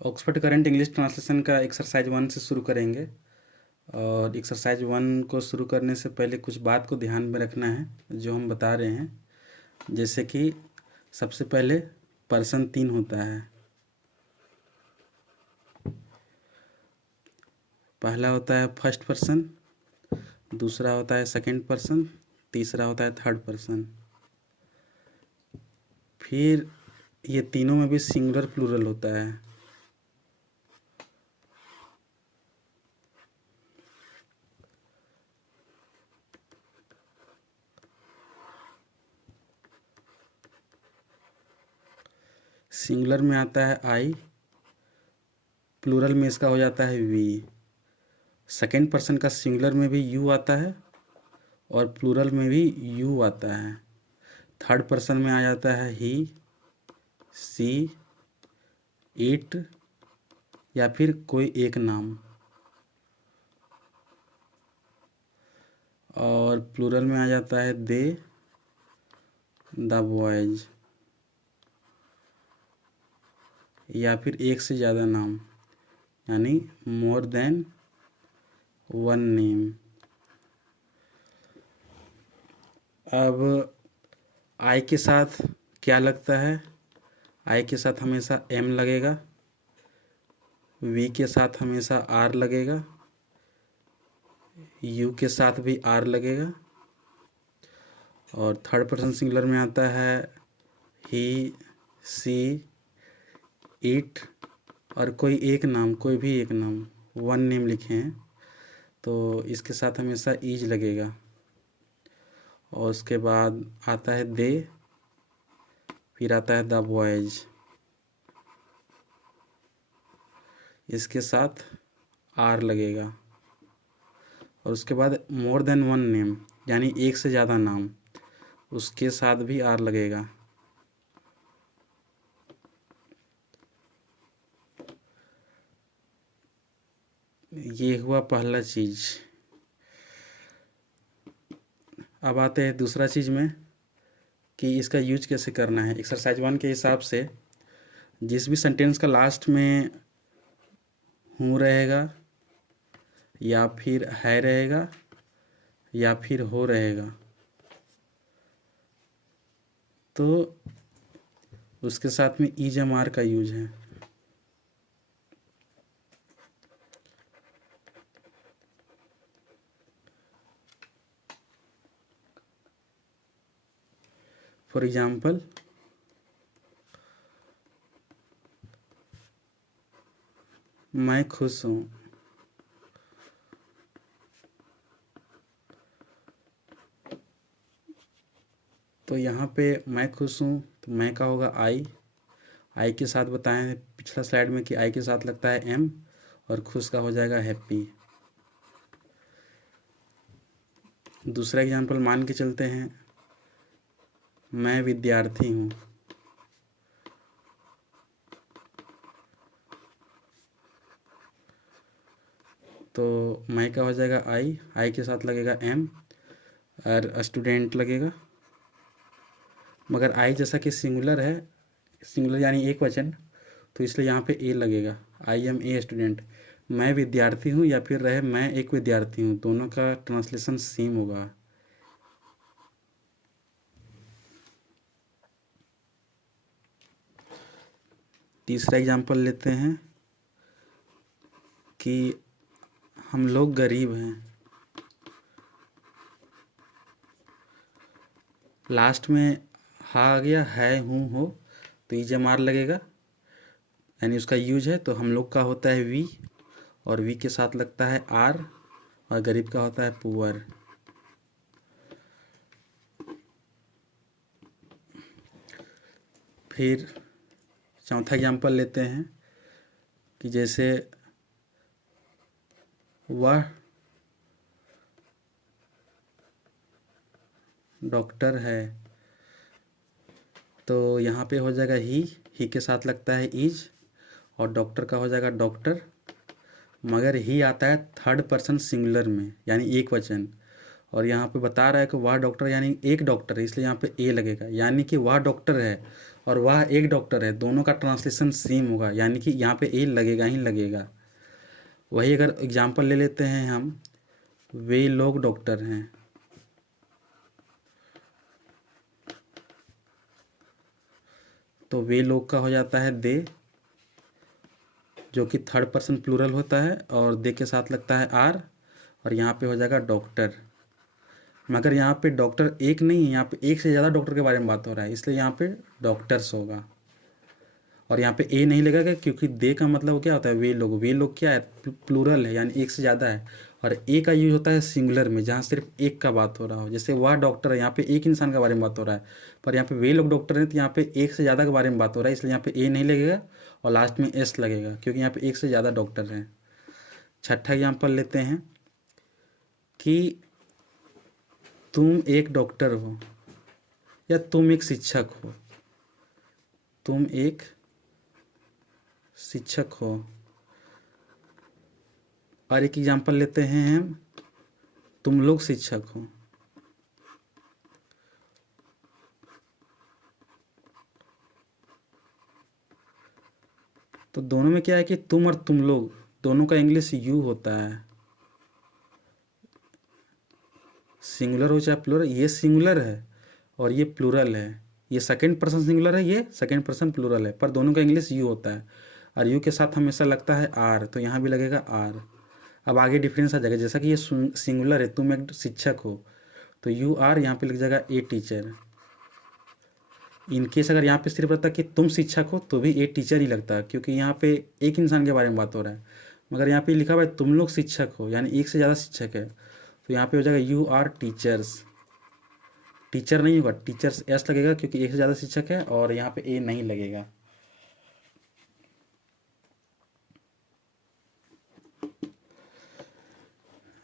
Oxford current English translation का exercise 1 से शुरू करेंगे। और एक्सरसाइज 1 को शुरू करने से पहले कुछ बात को ध्यान में रखना है जो हम बता रहे हैं। जैसे कि सबसे पहले पर्सन 3 होता है। पहला होता है फर्स्ट पर्सन, दूसरा होता है सेकंड पर्सन, तीसरा होता है थर्ड पर्सन। फिर ये तीनों में भी सिंगुलर प्लूरल होता है। सिंगुलर में आता है आई, प्लूरल में इसका हो जाता है वी। सेकंड पर्सन का सिंगुलर में भी यू आता है और प्लूरल में भी यू आता है। थर्ड पर्सन में आ जाता है ही, सी, इट या फिर कोई एक नाम। और प्लूरल में आ जाता है दे, द बॉयज या फिर एक से ज़्यादा नाम, यानी मोर देन वन नेम। अब आई के साथ क्या लगता है? आई के साथ हमेशा एम लगेगा, वी के साथ हमेशा आर लगेगा, यू के साथ भी आर लगेगा। और थर्ड पर्सन सिंगुलर में आता है ही, सी, इट और कोई एक नाम, कोई भी एक नाम, वन नेम लिखे हैं तो इसके साथ हमेशा ईज लगेगा। और उसके बाद आता है दे, फिर आता है द बॉयज, इसके साथ आर लगेगा। और उसके बाद मोर देन वन नेम, यानी एक से ज़्यादा नाम, उसके साथ भी आर लगेगा। ये हुआ पहला चीज़। अब आते हैं दूसरा चीज़ में कि इसका यूज कैसे करना है। एक्सरसाइज 1 के हिसाब से जिस भी सेंटेंस का लास्ट में हूँ रहेगा या फिर है रहेगा या फिर हो रहेगा तो उसके साथ में ईज एम आर का यूज है। फॉर एग्जाम्पल, मैं खुश हूँ। तो यहाँ पे मैं खुश हूँ तो मैं का होगा आई के साथ बताएं पिछला स्लाइड में कि आई के साथ लगता है एम और खुश का हो जाएगा हैप्पी। दूसरा एग्जाम्पल मान के चलते हैं, मैं विद्यार्थी हूँ। तो मैं का हो जाएगा आई के साथ लगेगा एम और स्टूडेंट लगेगा। मगर आई जैसा कि सिंगुलर है, सिंगुलर यानी एक वचन, तो इसलिए यहाँ पे ए लगेगा, आई एम ए स्टूडेंट। मैं विद्यार्थी हूँ या फिर रहे मैं एक विद्यार्थी हूँ, दोनों का ट्रांसलेशन सेम होगा। तीसरा एग्जाम्पल लेते हैं कि हम लोग गरीब हैं। लास्ट में हा आ गया, है, हूँ, हो, तो ई जम आर लगेगा, यानी उसका यूज है। तो हम लोग का होता है वी और वी के साथ लगता है आर और गरीब का होता है पुअर। फिर चौथा एग्जाम्पल लेते हैं कि जैसे वह डॉक्टर है। तो यहाँ पे हो जाएगा ही के साथ लगता है इज और डॉक्टर का हो जाएगा डॉक्टर, मगर ही आता है थर्ड पर्सन सिंगुलर में, यानी एक वचन। और यहाँ पे बता रहा है कि वह डॉक्टर यानी एक डॉक्टर है, इसलिए यहाँ पे ए लगेगा, यानी कि वह डॉक्टर है और वह एक डॉक्टर है, दोनों का ट्रांसलेशन सेम होगा, यानी कि यहाँ पे ए लगेगा ही लगेगा। वही अगर एग्जाम्पल ले लेते हैं हम, वे लोग डॉक्टर हैं, तो वे लोग का हो जाता है दे, जो कि थर्ड पर्सन प्लूरल होता है, और दे के साथ लगता है आर, और यहाँ पे हो जाएगा डॉक्टर। मगर यहाँ पे डॉक्टर एक नहीं है, यहाँ पे एक से ज़्यादा डॉक्टर के बारे में बात हो रहा है, इसलिए यहाँ पे डॉक्टर्स होगा। और यहाँ पे ए नहीं लगेगा क्योंकि दे का मतलब क्या होता है, वे लोग क्या है, प्लूरल है, यानी एक से ज़्यादा है। और ए का यूज होता है सिंगुलर में, जहाँ सिर्फ एक का बात हो रहा हो, जैसे वह डॉक्टर है, यहाँ पे एक इंसान के बारे में बात हो रहा है। पर यहाँ पे वे लोग डॉक्टर हैं, तो यहाँ पे एक से ज़्यादा के बारे में बात हो रहा है, इसलिए यहाँ पे ए नहीं लगेगा और लास्ट में एस लगेगा, क्योंकि यहाँ पे एक से ज़्यादा डॉक्टर हैं। छठा एग्जाम्पल लेते हैं कि तुम एक डॉक्टर हो या तुम एक शिक्षक हो, तुम एक शिक्षक हो। और एक एग्जाम्पल लेते हैं हम, तुम लोग शिक्षक हो। तो दोनों में क्या है कि तुम और तुम लोग दोनों का इंग्लिश यू होता है, सिंगुलर हो चाहे प्लूरल। ये सिंगुलर है और ये प्लूरल है, ये सेकंड पर्सन सिंगुलर है, ये सेकंड पर्सन प्लूरल है, पर दोनों का इंग्लिश यू होता है। और यू के साथ हमेशा लगता है आर, तो यहाँ भी लगेगा आर। अब आगे डिफरेंस आ जाएगा, जैसा कि ये सिंगुलर है, तुम एक शिक्षक हो, तो यू आर, यहाँ पे लग जाएगा ए टीचर। इनकेस अगर यहाँ पे सिर्फ रहता कि तुम शिक्षक हो तो भी ए टीचर ही लगता, क्योंकि यहाँ पे एक इंसान के बारे में बात हो रहा है। मगर यहाँ पे लिखा हुआ है तुम लोग शिक्षक हो, यानी एक से ज़्यादा शिक्षक है, तो यहाँ पे हो जाएगा यू आर टीचर्स। टीचर नहीं होगा, टीचर्स एस लगेगा क्योंकि एक से ज़्यादा शिक्षक है, और यहाँ पे ए नहीं लगेगा।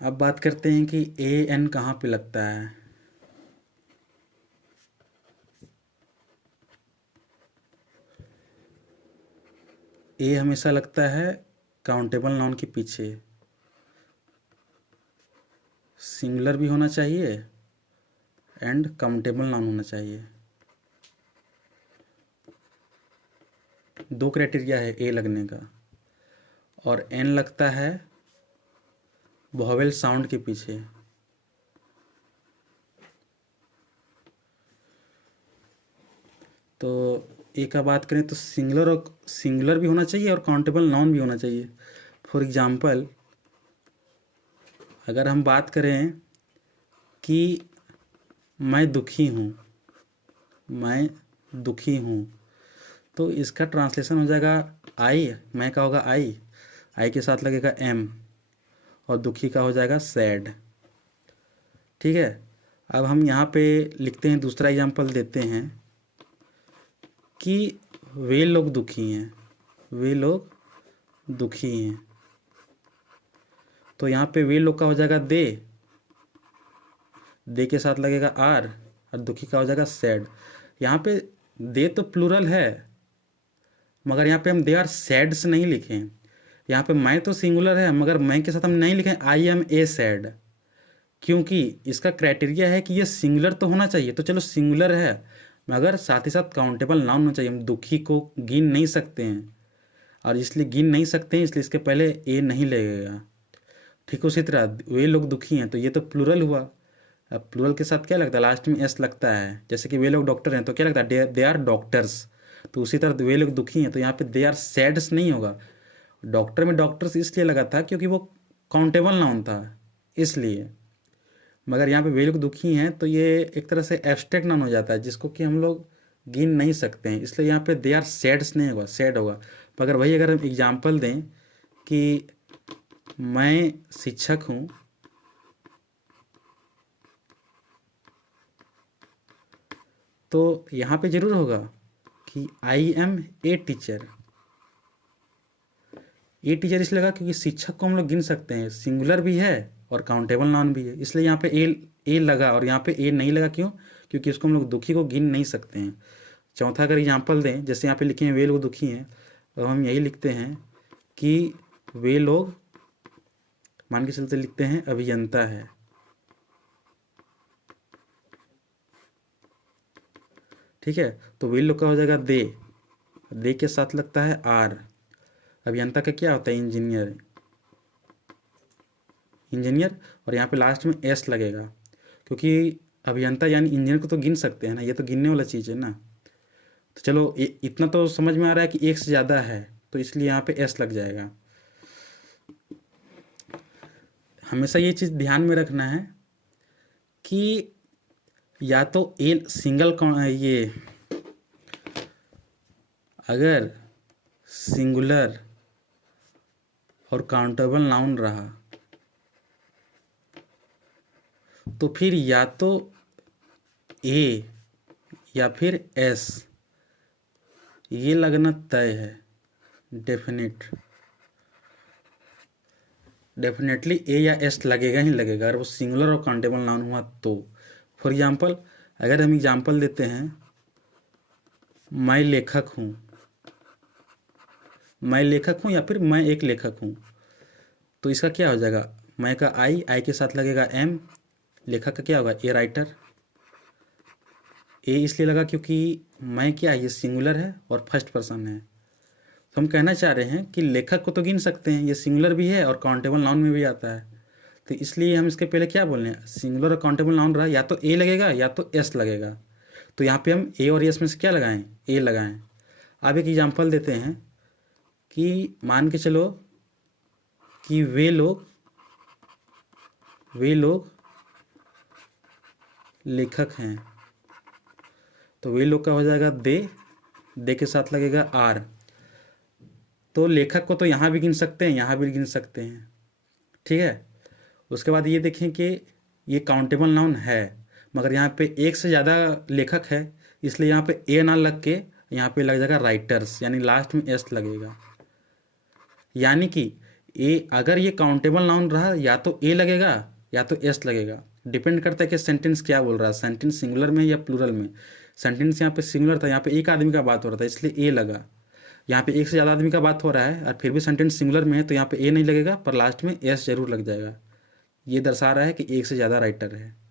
अब बात करते हैं कि ए एन कहाँ पे लगता है। ए हमेशा लगता है काउंटेबल नाउन के पीछे, सिंगुलर भी होना चाहिए एंड काउंटेबल नाउन होना चाहिए। दो क्राइटेरिया है ए लगने का। और एन लगता है वोवेल साउंड के पीछे। तो ए का बात करें तो सिंगुलर भी होना चाहिए और काउंटेबल नाउन भी होना चाहिए। फॉर एग्जांपल, अगर हम बात करें कि मैं दुखी हूँ, मैं दुखी हूँ, तो इसका ट्रांसलेशन हो जाएगा आई, मैं का होगा आई के साथ लगेगा एम, और दुखी का हो जाएगा सैड। ठीक है। अब हम यहाँ पे लिखते हैं, दूसरा एग्जांपल देते हैं कि वे लोग दुखी हैं, वे लोग दुखी हैं, तो यहाँ पे वे लोग का हो जाएगा दे के साथ लगेगा आर, और दुखी का हो जाएगा सैड। यहाँ पे दे तो प्लूरल है, मगर यहाँ पे हम दे आर सैड्स नहीं लिखें। यहाँ पे मैं तो सिंगुलर है, मगर मैं के साथ हम नहीं लिखें आई एम ए सैड, क्योंकि इसका क्राइटेरिया है कि ये सिंगुलर तो होना चाहिए। तो चलो सिंगुलर है, मगर साथ ही साथ काउंटेबल नाउन होना चाहिए। हम दुखी को गिन नहीं सकते हैं, और इसलिए गिन नहीं सकते हैं, इसलिए इसके पहले ए नहीं लगेगा। ठीक उसी तरह वे लोग दुखी हैं, तो ये तो प्लूरल हुआ। अब प्लूरल के साथ क्या लगता है, लास्ट में एस लगता है। जैसे कि वे लोग डॉक्टर हैं, तो क्या लगता है, दे आर डॉक्टर्स। तो उसी तरह वे लोग दुखी हैं, तो यहाँ पे दे आर सैड्स नहीं होगा। डॉक्टर में डॉक्टर्स इसलिए लगा था क्योंकि वो काउंटेबल नाउन था, इसलिए। मगर यहाँ पे वे लोग दुखी हैं, तो ये एक तरह से एब्स्ट्रैक्ट नाउन हो जाता है, जिसको कि हम लोग गिन नहीं सकते हैं, इसलिए यहाँ पे दे आर सैड्स नहीं होगा, सैड होगा। मगर वही अगर हम एग्जाम्पल दें कि मैं शिक्षक हूँ, तो यहाँ पे जरूर होगा कि I am a teacher. A teacher इसलिए लगा क्योंकि शिक्षक को हम लोग गिन सकते हैं, सिंगुलर भी है और काउंटेबल नाउन भी है, इसलिए यहाँ पे ए लगा। और यहाँ पे ए नहीं लगा, क्यों, क्योंकि इसको हम लोग दुखी को गिन नहीं सकते हैं। चौथा अगर एग्जाम्पल दें, जैसे यहाँ पे लिखे हैं वे लोग दुखी हैं, तो हम यही लिखते हैं कि वे लोग, मान के चलते लिखते हैं अभियंता है। ठीक है, तो वही लोग का हो जाएगा दे के साथ लगता है आर। अभियंता का क्या होता है? इंजीनियर। और यहाँ पे लास्ट में एस लगेगा, क्योंकि अभियंता यानी इंजीनियर को तो गिन सकते हैं ना, ये तो गिनने वाला चीज़ है ना। तो चलो इतना तो समझ में आ रहा है कि एक से ज़्यादा है, तो इसलिए यहाँ पे एस लग जाएगा। हमेशा ये चीज़ ध्यान में रखना है कि या तो ए सिंगल ये अगर सिंगुलर और काउंटेबल नाउन रहा तो फिर या तो ए या फिर एस ये लगना तय है, डेफिनेटली ए या एस लगेगा ही लगेगा अगर वो सिंगुलर और काउंटेबल नाउन हुआ तो। फॉर एग्जांपल अगर हम एग्जांपल देते हैं, मैं लेखक हूँ या फिर मैं एक लेखक हूँ, तो इसका क्या हो जाएगा? मैं का आई के साथ लगेगा एम, लेखक का क्या होगा? A writer. ए इसलिए लगा क्योंकि मैं क्या है, ये सिंगुलर है और फर्स्ट पर्सन है। तो हम कहना चाह रहे हैं कि लेखक को तो गिन सकते हैं, ये सिंगुलर भी है और काउंटेबल नाउन में भी आता है, तो इसलिए हम इसके पहले क्या बोल रहे हैं? सिंगुलर और काउंटेबल नाउन रहा या तो ए लगेगा या तो एस लगेगा। तो यहाँ पे हम ए और एस में से क्या लगाएं? ए लगाएं। अब एक एग्जांपल देते हैं कि मान के चलो कि वे लोग लेखक हैं, तो वे लोग का हो जाएगा दे के साथ लगेगा आर। तो लेखक को तो यहाँ भी गिन सकते हैं, यहाँ भी गिन सकते हैं, ठीक है। उसके बाद ये देखें कि ये काउंटेबल नाउन है, मगर यहाँ पे एक से ज़्यादा लेखक है, इसलिए यहाँ पे ए ना लग के यहाँ पे लग जाएगा राइटर्स, यानी लास्ट में एस लगेगा। यानी कि ए अगर ये काउंटेबल नाउन रहा या तो ए लगेगा या तो एस लगेगा, डिपेंड करता है कि सेंटेंस क्या बोल रहा है, सेंटेंस सिंगुलर में या प्लूरल में। सेंटेंस यहाँ पे सिंगुलर था, यहाँ पे एक आदमी का बात हो रहा था इसलिए ए लगा। यहाँ पे एक से ज़्यादा आदमी का बात हो रहा है और फिर भी सेंटेंस सिंगुलर में है, तो यहाँ पे ए नहीं लगेगा, पर लास्ट में एस जरूर लग जाएगा। ये दर्शा रहा है कि एक से ज़्यादा राइटर है।